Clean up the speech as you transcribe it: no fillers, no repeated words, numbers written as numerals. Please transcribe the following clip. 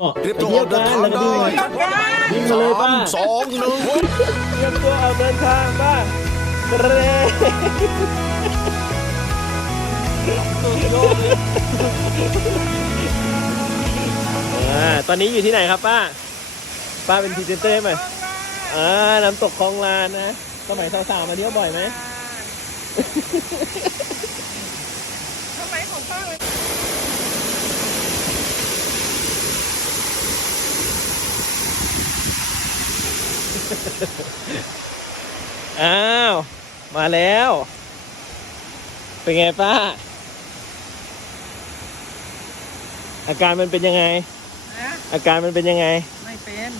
เตรียมตัวออกเดินทางได้ วิ่งมาเลยป้า 3 2 1 เตรียมตัวออกเดินทางป้าเร่ตอนนี้อยู่ที่ไหนครับป้าเป็นพรีเซนเตอร์ให้ไหมน้ำตกคลองลานนะสมัยสาวๆมาเที่ยวบ่อยไหม ทำไมของป้าเลย อ้าวมาแล้ว เป็นไงป้า อาการมันเป็นยังไง นะ อาการมันเป็นยังไง ไม่เป็น